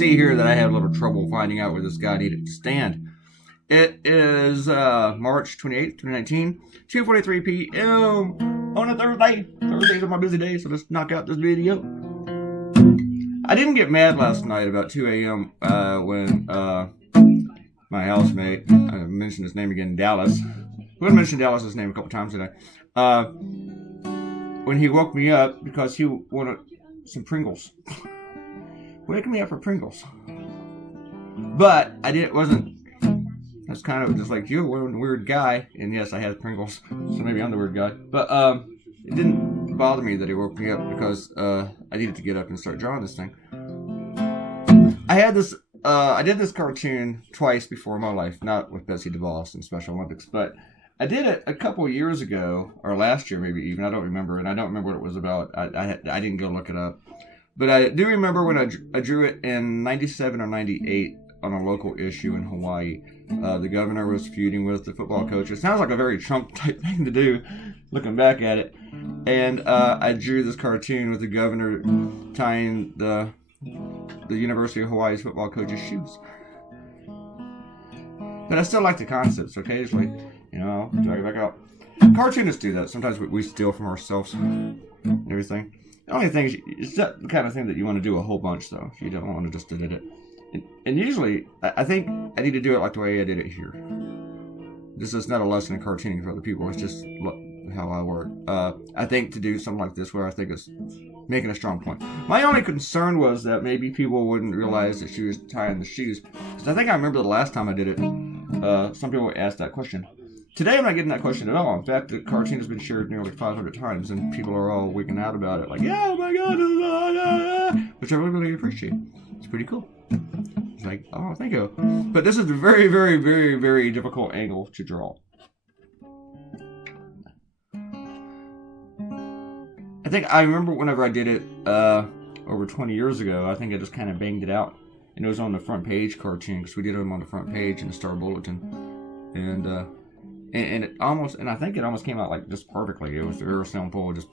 see here that I had a little trouble finding out where this guy needed to stand. It is March 28th, 2019, 2:43 p.m. on a Thursday. Thursdays are my busy day, so let's knock out this video. I didn't get mad last night about 2 a.m. When my housemate, I mentioned his name again, Dallas. We're going to mention Dallas's name a couple times today. When he woke me up because he wanted some Pringles. Waking me up for Pringles. But it wasn't. That's kind of just like, you're one weird guy. And yes, I had Pringles, so maybe I'm the weird guy. But it didn't bother me that he woke me up because I needed to get up and start drawing this thing. I did this cartoon twice before in my life, not with Betsy DeVos and Special Olympics, but I did it a couple of years ago, or last year maybe even, I don't remember, and I don't remember what it was about. I didn't go look it up. But I do remember when I drew it in 97 or 98 on a local issue in Hawaii. The governor was feuding with the football coach. It sounds like a very Trump type thing to do, looking back at it. And I drew this cartoon with the governor tying the University of Hawaii's football coach's shoes. But I still like the concept, so occasionally, drag it back out. Cartoonists do that. Sometimes we steal from ourselves and everything. The only thing is, it's not the kind of thing that you want to do a whole bunch, though. You don't want to just edit it. And usually, I think I need to do it like the way I did it here. This is not a lesson in cartooning for other people. It's just how I work. I think to do something like this where I think it's making a strong point. My only concern was that maybe people wouldn't realize that she was tying the shoes. Because I think I remember the last time I did it, some people asked that question. Today I'm not getting that question at all. In fact, the cartoon has been shared nearly 500 times, and people are all wigging out about it. Like, yeah, oh my God, which I really appreciate. It's pretty cool. It's like, oh, thank you. But this is a very, very, very, very difficult angle to draw. I think I remember whenever I did it over 20 years ago, I think I just kind of banged it out. And it was on the front page cartoon, because we did them on the front page in the Star Bulletin. And it almost, and I think it almost came out like just perfectly. It was very simple, just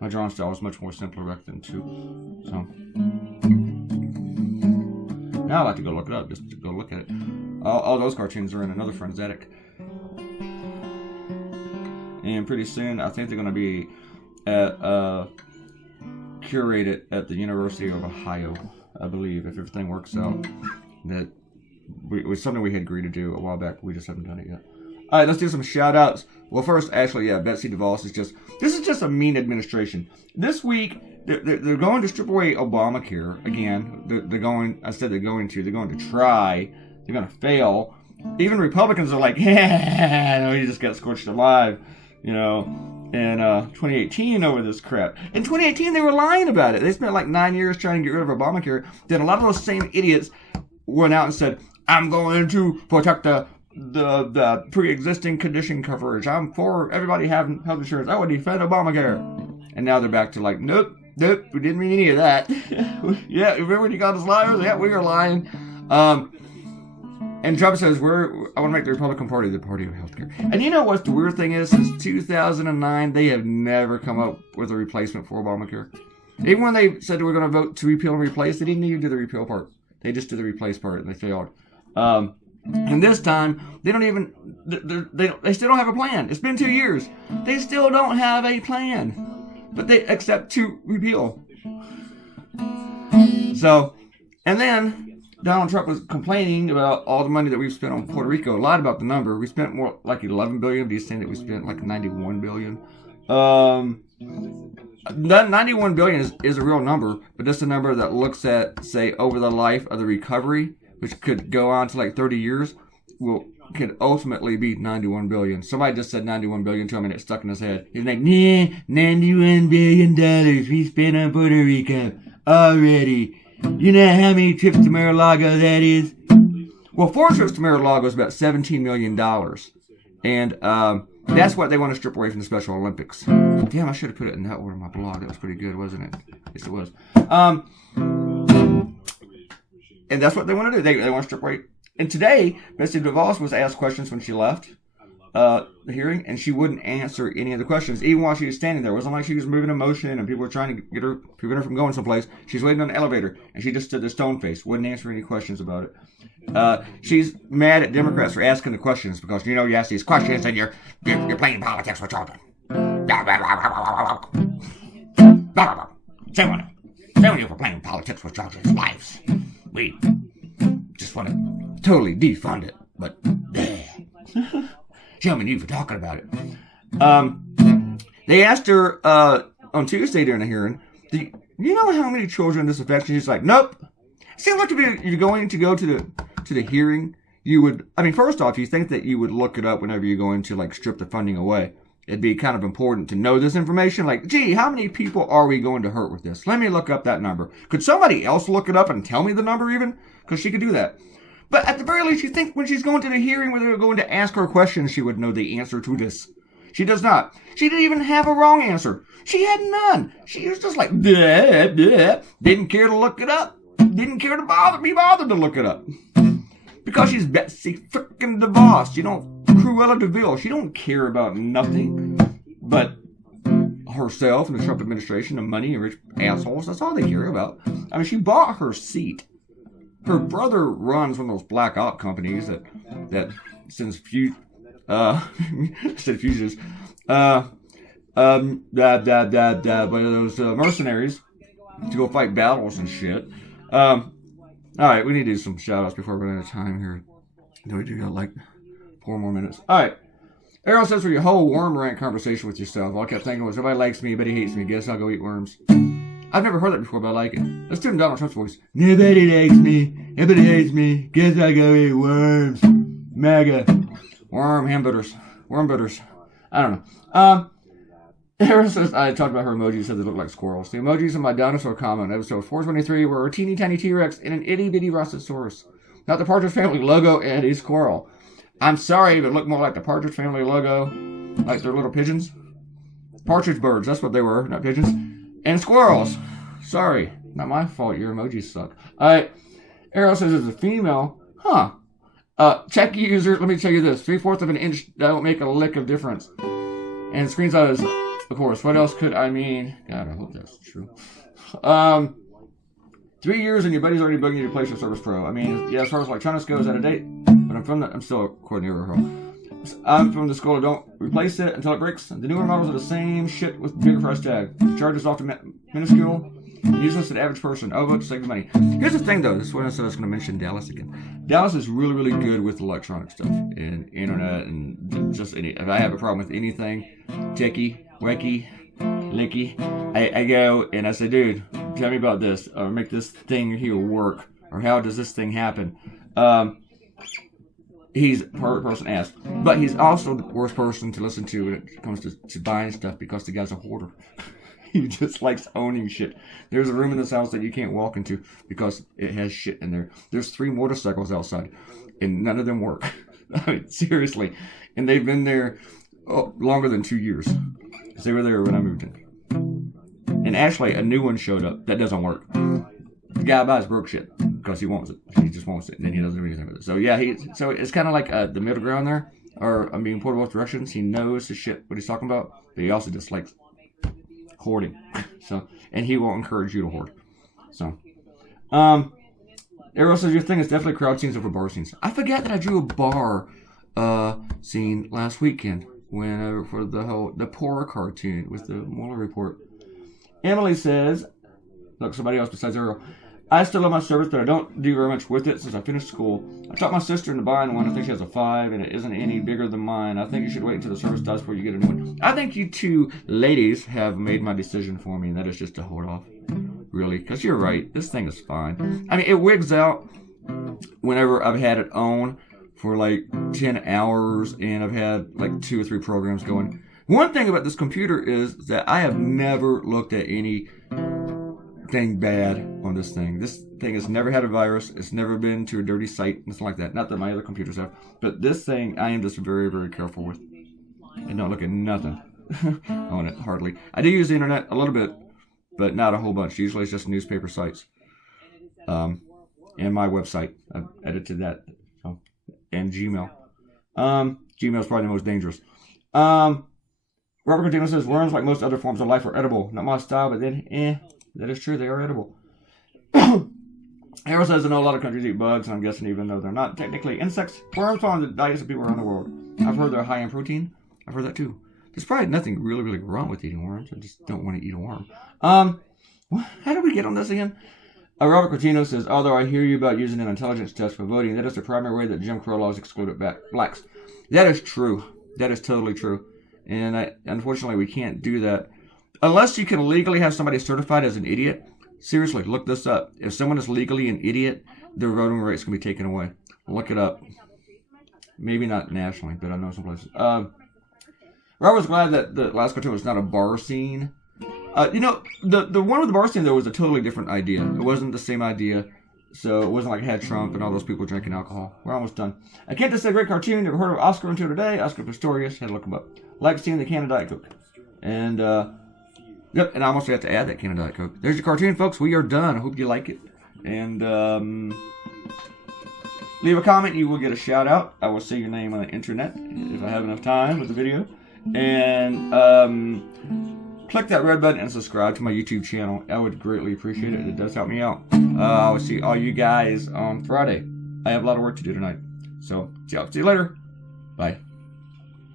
my drawing style was much more simpler back then too. So now I like to go look it up, just to go look at it. All those cartoons are in another friend's attic. And pretty soon, I think they're going to be curated at the University of Ohio, I believe, if everything works out. That was something we had agreed to do a while back. We just haven't done it yet. All right, let's do some shout-outs. Well, first, actually, yeah, Betsy DeVos this is just a mean administration. This week, they're going to strip away Obamacare again. They're going to try. They're going to fail. Even Republicans are like, no, he just got scorched alive, in 2018 over this crap. In 2018, they were lying about it. They spent like 9 years trying to get rid of Obamacare. Then a lot of those same idiots went out and said, I'm going to protect the pre-existing condition coverage. I'm for everybody having health insurance. I would defend Obamacare. And now they're back to like, nope, we didn't mean any of that. Yeah, remember when you got us liars? Yeah, we were lying. And Trump says, I want to make the Republican Party the party of healthcare. And you know what the weird thing is? Since 2009, they have never come up with a replacement for Obamacare. Even when they said they were going to vote to repeal and replace, they didn't even do the repeal part. They just did the replace part, and they failed. And this time, they don't even, they still don't have a plan. It's been 2 years. They still don't have a plan. But they accept to repeal. So, and then Donald Trump was complaining about all the money that we've spent on Puerto Rico. A lot about the number. We spent more like 11 billion. But he's saying that we spent like 91 billion. 91 billion is a real number, but that's a number that looks at, say, over the life of the recovery, which could go on to like 30 years, could ultimately be 91 billion. Somebody just said 91 billion to him and it stuck in his head. He's like, nah, $91 billion we spent on Puerto Rico already. You know how many trips to Mar-a-Lago that is? Well, 4 trips to Mar-a-Lago is about $17 million. And that's what they want to strip away from the Special Olympics. Damn, I should have put it in that order in my blog. That was pretty good, wasn't it? Yes, it was. And that's what they want to do. They want to strip away. And today, Betsy DeVos was asked questions when she left. the hearing, and she wouldn't answer any of the questions, even while she was standing there. It wasn't like she was moving in motion and people were trying to prevent her from going someplace. She's waiting on the elevator, and she just stood there stone faced, wouldn't answer any questions about it. She's mad at Democrats for asking the questions because, you ask these questions and you're playing politics with children. Shame on you for playing politics with children's lives. We just want to totally defund it, but shame on you for talking about it. They asked her on Tuesday during the hearing, do you know how many children this affects? She's like, nope. It seems like if you're going to go to the hearing, you would, first off, you think that you would look it up whenever you're going to strip the funding away. It'd be kind of important to know this information. Like, gee, how many people are we going to hurt with this? Let me look up that number. Could somebody else look it up and tell me the number even? Because she could do that. But at the very least, you think when she's going to the hearing where they're going to ask her questions, she would know the answer to this. She does not. She didn't even have a wrong answer. She had none. She was just like, bleh, bleh. Didn't care to look it up. Didn't care to be bothered to look it up. Because she's Betsy frickin' DeVos. Cruella de Vil. She don't care about nothing but herself and the Trump administration and money and rich assholes. That's all they care about. She bought her seat. Her brother runs one of those black op companies that sends fugitives, mercenaries to go fight battles and shit. Alright, we need to do some shout-outs before we run out of time here. We do got 4 more minutes. Alright. Errol says, for your whole worm rant conversation with yourself, all I kept thinking was, everybody likes me, but he hates me. Guess I'll go eat worms. I've never heard that before, but I like it. Let's do Donald Trump's voice. Nobody likes me. Everybody hates me. Guess I'll go eat worms. MAGA. Worm hamburgers. Worm butters. I don't know. Errol says, I talked about her emojis, said they look like squirrels. The emojis in my dinosaur comment, episode 423, were a teeny tiny T-Rex and an itty bitty Rossosaurus. Not the Partridge Family logo and a squirrel. I'm sorry, but it looked more like the Partridge Family logo. Like their little pigeons. Partridge birds, that's what they were, not pigeons. And squirrels. Sorry, not my fault, your emojis suck. Alright, Errol says it's a female. Huh. Check user, let me tell you this. 3/4 of an inch don't make a lick of difference. And the screenshot is, of course, what else could I mean? God, I hope that's true. 3 years and your buddy's already bugging you to play your Service Pro. As far as electronics goes, out of date. But I'm still according to her. I'm from the school of don't replace it until it breaks. The newer models are the same shit with bigger price tag. The charges often minuscule and useless to the average person. Oh, but to save money. Here's the thing, though. This is what I said I was going to mention Dallas again. Dallas is really, really good with electronic stuff and internet and just any. If I have a problem with anything, techie, wacky, licky, I go and I say, dude, tell me about this, or make this thing here work, or how does this thing happen? He's a perfect person to ask, but he's also the worst person to listen to when it comes to buying stuff because the guy's a hoarder. He just likes owning shit. There's a room in this house that you can't walk into because it has shit in there. There's 3 motorcycles outside, and none of them work. Seriously. And they've been there longer than 2 years. Because they were there when I moved in. And actually, a new one showed up that doesn't work. The guy buys broke shit because he wants it. He just wants it, and then he doesn't do anything with it. So yeah, so it's kind of like the middle ground there, or being pulled both directions. He knows his shit, what he's talking about, but he also just likes hoarding. So, and he will encourage you to hoard. So, Errol says your thing is definitely crowd scenes over bar scenes. I forgot that I drew a bar scene last weekend for the Pora cartoon with the Mueller report. Emily says, look, somebody else besides Errol. I still love my service, but I don't do very much with it since I finished school. I taught my sister into buying one. I think she has a 5, and it isn't any bigger than mine. I think you should wait until the service dies before you get a new one. I think you two ladies have made my decision for me, and that is just to hold off. Really, because you're right. This thing is fine. It wigs out whenever I've had it on for 10 hours, and I've had 2 or 3 programs going. One thing about this computer is that I have never looked at anything bad on this thing. This thing has never had a virus. It's never been to a dirty site, nothing like that. Not that my other computers have. But this thing, I am just very, very careful with. And don't look at nothing on it, hardly. I do use the internet a little bit, but not a whole bunch. Usually it's just newspaper sites. And my website. I've edited that. And Gmail. Gmail's probably the most dangerous. Robert Cortino says, worms, like most other forms of life, are edible. Not my style, but then, that is true. They are edible. Harold says, I know a lot of countries eat bugs, and I'm guessing even though they're not technically insects, worms fall on the diets of people around the world. I've heard they're high in protein. I've heard that too. There's probably nothing really, really wrong with eating worms. I just don't want to eat a worm. How did we get on this again? Robert Cortino says, although I hear you about using an intelligence test for voting, that is the primary way that Jim Crow laws excluded blacks. That is true. That is totally true. And unfortunately, we can't do that. Unless you can legally have somebody certified as an idiot. Seriously, look this up. If someone is legally an idiot, their voting rights can be taken away. Look it up. Maybe not nationally, but I know some places. Robert's glad that the last cartoon was not a bar scene. The one with the bar scene, though, was a totally different idea. It wasn't the same idea. So it wasn't like it had Trump and all those people drinking alcohol. We're almost done. I can't just say great cartoon. Never heard of Oscar until today. Oscar Pistorius. Had to look him up. Like seeing the can of Diet Coke. And, yep, and I almost have to add that can of Diet Coke. There's your cartoon, folks. We are done. I hope you like it. And, leave a comment. You will get a shout out. I will see your name on the internet if I have enough time with the video. And, click that red button and subscribe to my YouTube channel. I would greatly appreciate it. It does help me out. I will see all you guys on Friday. I have a lot of work to do tonight. So, see you later. Bye.